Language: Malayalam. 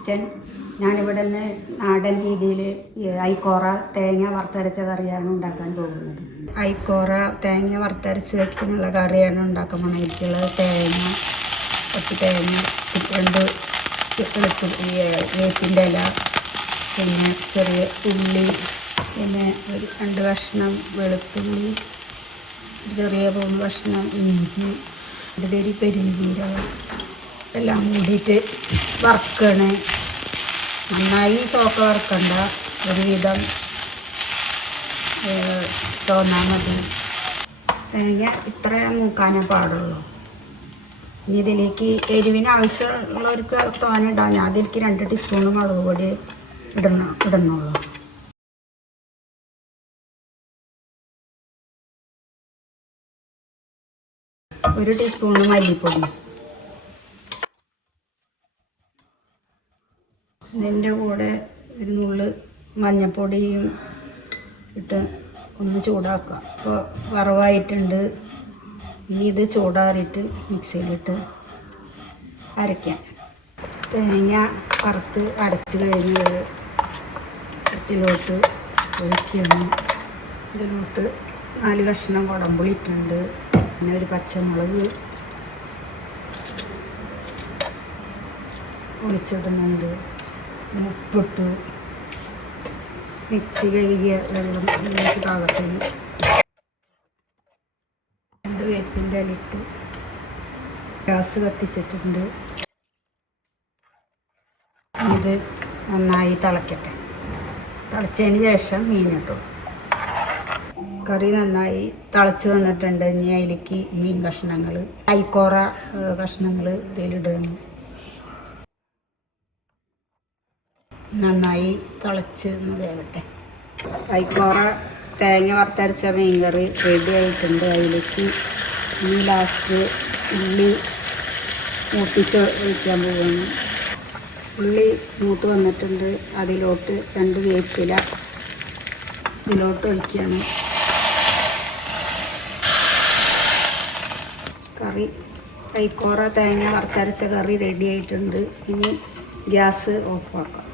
കിച്ചൻ. ഞാനിവിടെ നിന്ന് നാടൻ രീതിയിൽ ഐക്കോറ തേങ്ങ വറുത്തരച്ച കറിയാണ് ഉണ്ടാക്കാൻ പോകുന്നത്. ഐക്കോറ തേങ്ങ വറുത്തരച്ച് വയ്ക്കാനുള്ള കറിയാണ് ഉണ്ടാക്കാൻ പോകുന്നത്. ഇതിലുള്ള തേങ്ങ, കുറച്ച് തേങ്ങ, 2 വേപ്പിൻ്റെ ഇല, പിന്നെ ചെറിയ ഉള്ളി, പിന്നെ ഒരു 2 കഷ്ണം വെളുത്തുള്ളി, ചെറിയ 3 കഷ്ണം ഇഞ്ചി, ഒരു പെരുംജീരകം എല്ലാം കൂടിയിട്ട് വറുക്കണേ. നന്നായി തോക്ക വറുക്കണ്ട, ഒരുവിധം തോന്നാൻ മതി. തേങ്ങ ഇത്ര മൂക്കാനേ പാടുള്ളൂ. ഇനി ഇതിലേക്ക് എരിവിന് ആവശ്യമുള്ളവർക്ക് തോന്നിയിടാം. ഞാൻ അതിലേക്ക് 2 ടീസ്പൂൺ മുളക് പൊടി ഇടുന്നുള്ളൂ. ഒരു ടീസ്പൂൺ മല്ലിപ്പൊടി. ഇതിൻ്റെ കൂടെ ഒരു നുള്ള് മഞ്ഞൾപ്പൊടിയും ഇട്ട് ഒന്ന് ചൂടാക്കുക. അപ്പോൾ വറവായിട്ടുണ്ട്. ഇനി ഇത് ചൂടാറിയിട്ട് മിക്സിയിലിട്ട് അരയ്ക്കാം. തേങ്ങ വറുത്ത് അരച്ച് കഴിഞ്ഞത് ചട്ടിയിലോട്ട് ഒഴിക്കണം. ഇതിലോട്ട് 4 കഷ്ണം കുടംപുളി ഇട്ടുണ്ട്, പിന്നെ ഒരു പച്ചമുളക് ഒഴിച്ചിടുന്നുണ്ട്, ഉപ്പിട്ടു, മിക്സി കഴുകിയ വെള്ളം ഇതിലേക്ക് പാകത്തിന്, 2 വേപ്പിൻ്റെ ഇല ഇട്ടു. ഗ്യാസ് കത്തിച്ചിട്ടുണ്ട്. ഇത് നന്നായി തിളയ്ക്കട്ടെ. തിളച്ചതിന് ശേഷം മീനിട്ടു. കറി നന്നായി തിളച്ച് വന്നിട്ടുണ്ട്. ഇനി അതിലേക്ക് മീൻ കഷ്ണങ്ങൾ, ഐക്കോറ കഷ്ണങ്ങൾ ഇതിലിടണം. നന്നായി തിളച്ച് വേവട്ടെ. ഐക്കോറ തേങ്ങ വറുത്തരച്ച മീൻ കറി റെഡി ആയിട്ടുണ്ട്. അതിലേക്ക് ഈ ലാസ്റ്റ് ഉള്ളി മൂപ്പിച്ച് ഒഴിക്കാൻ പോവുകയാണ്. ഉള്ളി മൂത്ത് വന്നിട്ടുണ്ട്. അതിലോട്ട് 2 വേപ്പില ഇതിലോട്ട് ഒഴിക്കുകയാണ്. കറി ഐക്കോറ തേങ്ങ വറുത്തരച്ച കറി റെഡി ആയിട്ടുണ്ട്. ഇനി ഗ്യാസ് ഓഫാക്കാം.